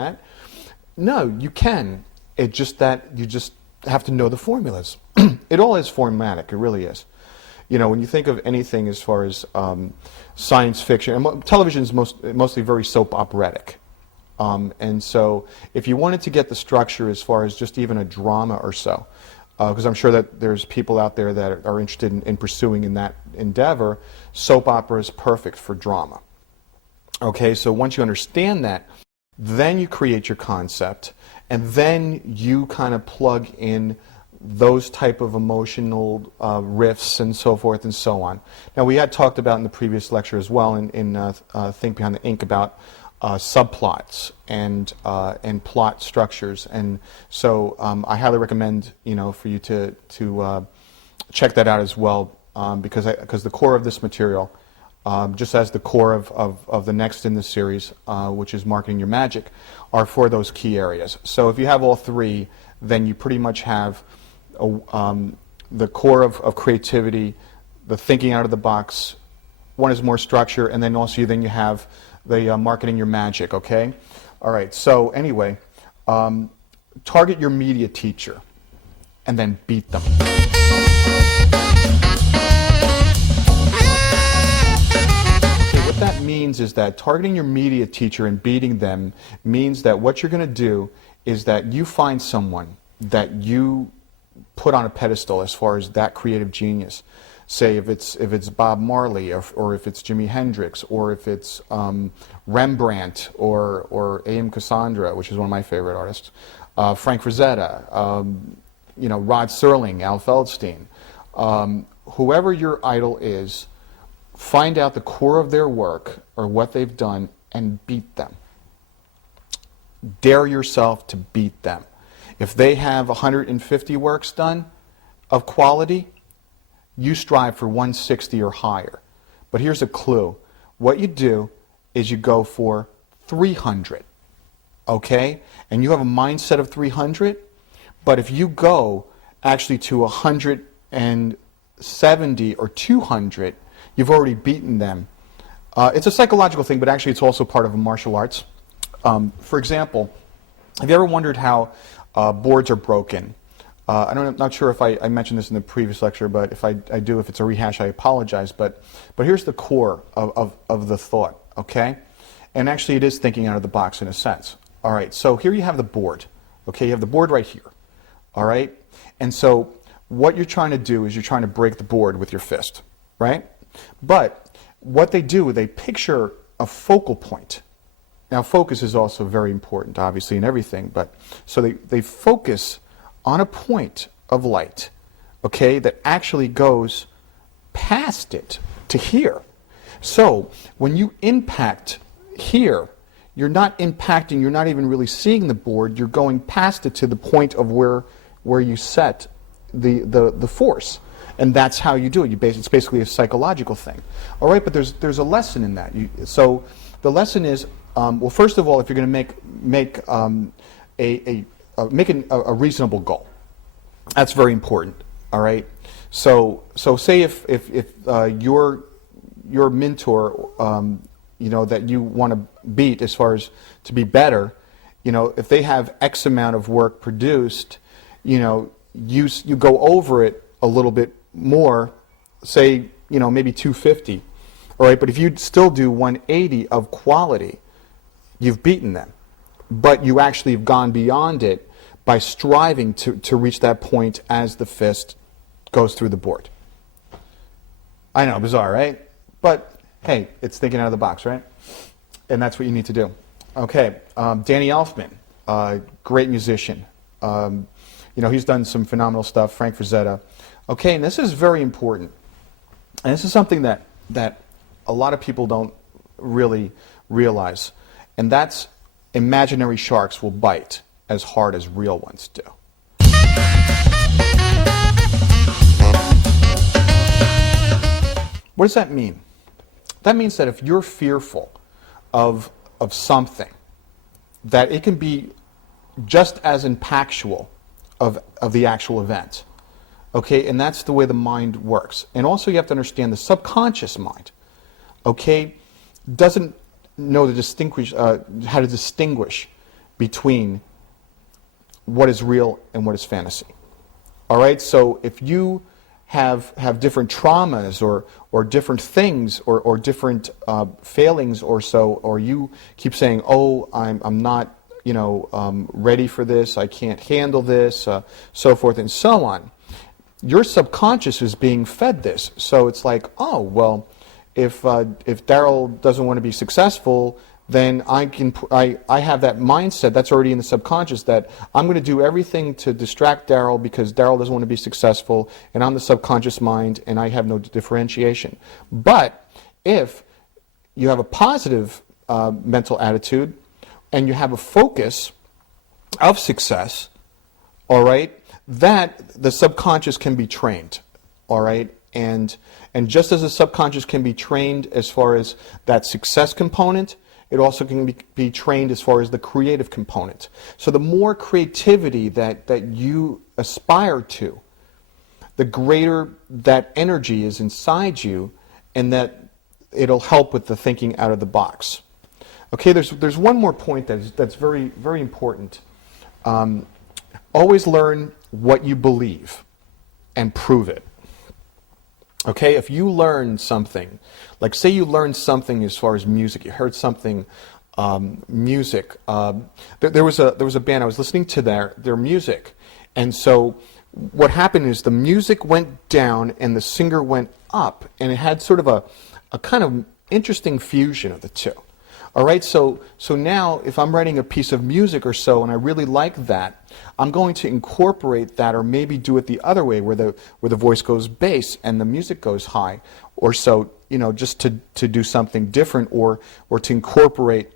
that. No, you can. It's just that you just have to know the formulas. It all is formatic, it really is. You know, when you think of anything as far as science fiction, and television is mostly very soap operatic. And so if you wanted to get the structure as far as just even a drama or so, because I'm sure that there's people out there that are interested in pursuing in that endeavor, soap opera is perfect for drama. Okay, so once you understand that, then you create your concept, and then you kind of plug in those type of emotional riffs and so forth and so on. Now, we had talked about in the previous lecture as well in Think Behind the Ink about subplots and plot structures, and so I highly recommend, you know, for you to check that out as well, because the core of this material, just as the core of the next in this series, which is Marketing Your Magic, are for those key areas. So if you have all three, then you pretty much have the core of creativity, the thinking out of the box. One is more structure, and then also you have the Marketing Your Magic, okay? All right, so anyway, target your media teacher and then beat them. What that means is that targeting your media teacher and beating them means that what you're going to do is that you find someone that you put on a pedestal as far as that creative genius. Say if it's Bob Marley, or if it's Jimi Hendrix, or if it's Rembrandt, or A.M. Cassandra, which is one of my favorite artists, Frank Frazetta, you know, Rod Serling, Al Feldstein, whoever your idol is, find out the core of their work or what they've done and beat them. Dare yourself to beat them. If they have 150 works done of quality, you strive for 160 or higher. But here's a clue. What you do is you go for 300, okay? And you have a mindset of 300, but if you go actually to 170 or 200, you've already beaten them. It's a psychological thing, but actually it's also part of martial arts. For example, have you ever wondered how boards are broken? I'm not sure if I mentioned this in the previous lecture, but if I do, if it's a rehash, I apologize. But here's the core of the thought, okay? And actually it is thinking out of the box in a sense. All right, so here you have the board, okay? You have the board right here, all right? And so what you're trying to do is you're trying to break the board with your fist, right? But what they do, they picture a focal point. Now, focus is also very important, obviously, in everything, but so they focus on a point of light, okay, that actually goes past it to here. So when you impact here, you're not impacting, you're not even really seeing the board, you're going past it to the point of where you set the force. And that's how you do it. It's basically a psychological thing. All right, but there's a lesson in that. So the lesson is, well, first of all, if you're going to make a reasonable goal, that's very important. All right. So say if your mentor, you know, that you want to beat as far as to be better, you know, if they have X amount of work produced, you know, you go over it a little bit more, say, you know, maybe 250. All right, but if you still do 180 of quality, you've beaten them. But you actually have gone beyond it by striving to reach that point as the fist goes through the board. I know, bizarre, right? But hey, it's thinking out of the box, right? And that's what you need to do. Okay, Danny Elfman, great musician. You know, he's done some phenomenal stuff. Frank Frazetta. Okay, and this is very important. And this is something that a lot of people don't really realize. And that's imaginary sharks will bite as hard as real ones do. What does that mean? That means that if you're fearful of something, that it can be just as impactful of the actual event. Okay, and that's the way the mind works. And also you have to understand the subconscious mind, okay, doesn't know how to distinguish between what is real and what is fantasy. All right, so if you have different traumas or different things or different failings or so, or you keep saying, oh, I'm not ready for this, I can't handle this, so forth and so on, your subconscious is being fed this. So it's like, oh, well, if Daryl doesn't want to be successful, then I have that mindset that's already in the subconscious that I'm going to do everything to distract Daryl because Daryl doesn't want to be successful, and I'm the subconscious mind, and I have no differentiation. But if you have a positive mental attitude and you have a focus of success, all right, that the subconscious can be trained, all right? And just as the subconscious can be trained as far as that success component, it also can be trained as far as the creative component. So the more creativity that you aspire to, the greater that energy is inside you, and that it'll help with the thinking out of the box. Okay, there's one more point that's very, very important. Always learn what you believe and prove it. Okay, if you learn something, like say you learned something as far as music, you heard something, music. There was a band, I was listening to their music, and so what happened is the music went down and the singer went up, and it had sort of a kind of interesting fusion of the two. All right, so now if I'm writing a piece of music or so and I really like that, I'm going to incorporate that, or maybe do it the other way where the voice goes bass and the music goes high, or so, just to do something different, or to incorporate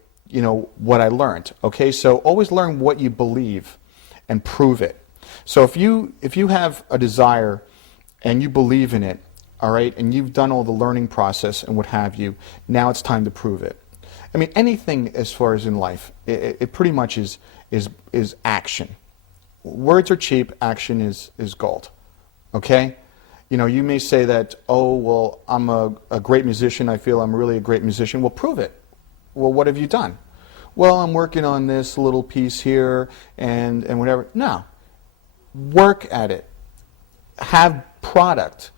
what I learned. Okay, so always learn what you believe and prove it. So if you have a desire and you believe in it, all right, and you've done all the learning process and what have you, now it's time to prove it. I mean, anything as far as in life, it pretty much is action. Words are cheap, action is gold. Okay? You may say that, oh, well, I'm a great musician, I feel I'm really a great musician. Well, prove it. Well, what have you done? Well, I'm working on this little piece here and whatever. No. Work at it. Have product.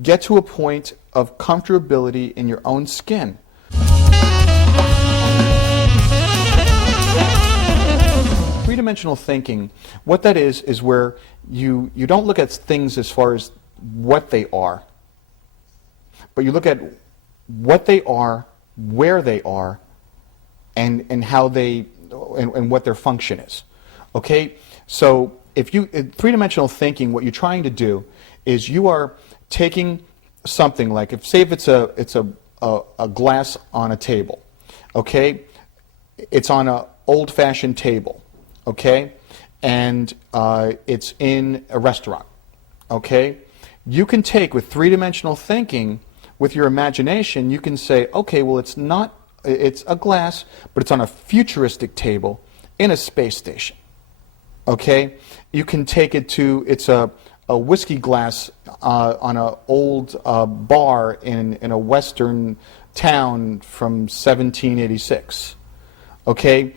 Get to a point of comfortability in your own skin. Three-dimensional thinking, what that is where you don't look at things as far as what they are, but you look at what they are, where they are, and how they and what their function is. Okay, so in three-dimensional thinking, what you're trying to do is you are taking something like, if it's a glass on a table. Okay, it's on an old-fashioned table. Okay, and it's in a restaurant. Okay, you can take, with three-dimensional thinking, with your imagination, you can say, okay, well, it's a glass, but it's on a futuristic table in a space station. Okay, you can take it to, it's a whiskey glass on an old bar in a western town from 1786. Okay.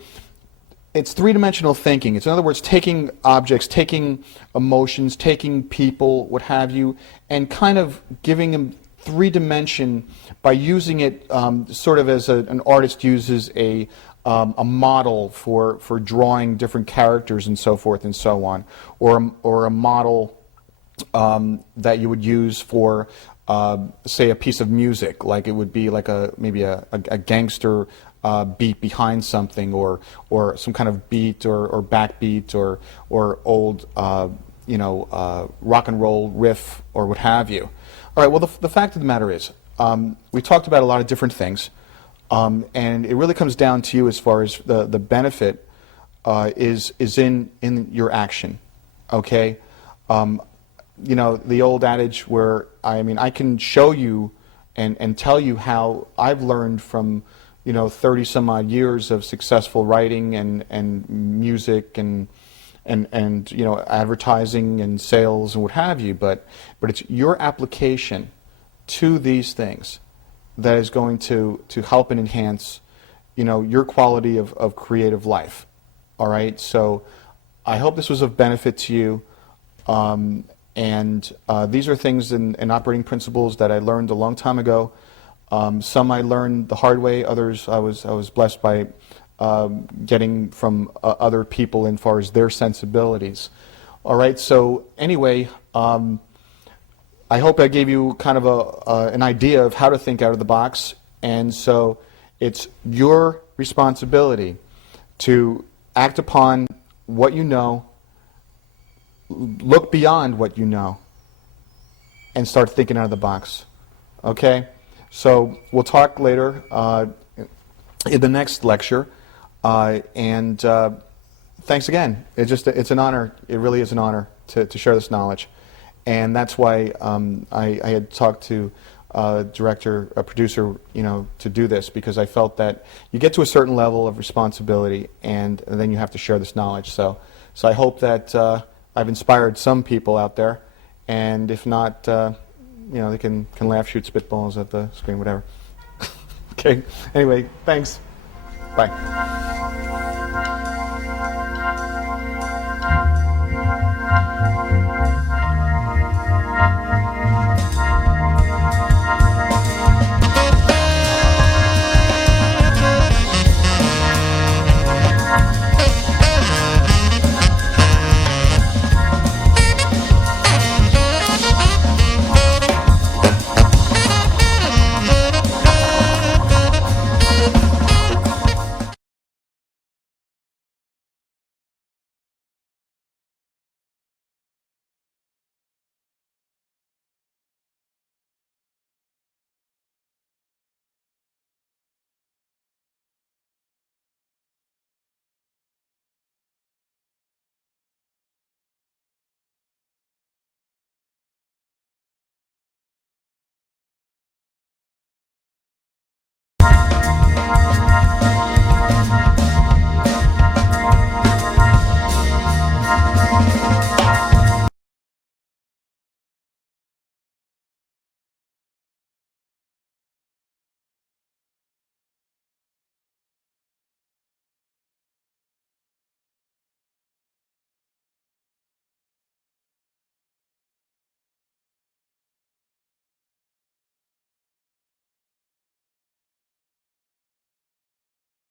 It's three-dimensional thinking. It's, in other words, taking objects, taking emotions, taking people, what have you, and kind of giving them three-dimension by using it sort of as an artist uses a model for drawing different characters and so forth and so on, or a model that you would use for, say, a piece of music, like it would be like maybe a gangster beat behind something, or some kind of beat or backbeat or old rock and roll riff or what have you. All right. Well, the fact of the matter is, we talked about a lot of different things, and it really comes down to you as far as the benefit is in your action. Okay. The old adage where I can show you and tell you how I've learned from 30 some odd years of successful writing and music and advertising and sales and what have you, but it's your application to these things that is going to help and enhance your quality of creative life. All right, so I hope this was of benefit to you. And these are things and operating principles that I learned a long time ago. Some I learned the hard way. Others I was blessed by getting from other people in far as their sensibilities. All right. So anyway, I hope I gave you kind of an idea of how to think out of the box. And so it's your responsibility to act upon what you know, look beyond what you know, and start thinking out of the box. Okay? So we'll talk later in the next lecture. And thanks again. It's an honor. It really is an honor to share this knowledge. And that's why I had talked to director, a producer, to do this, because I felt that you get to a certain level of responsibility, and then you have to share this knowledge. So I hope that I've inspired some people out there, and if not, they can laugh, shoot spitballs at the screen, whatever. Okay. Anyway, thanks. Bye.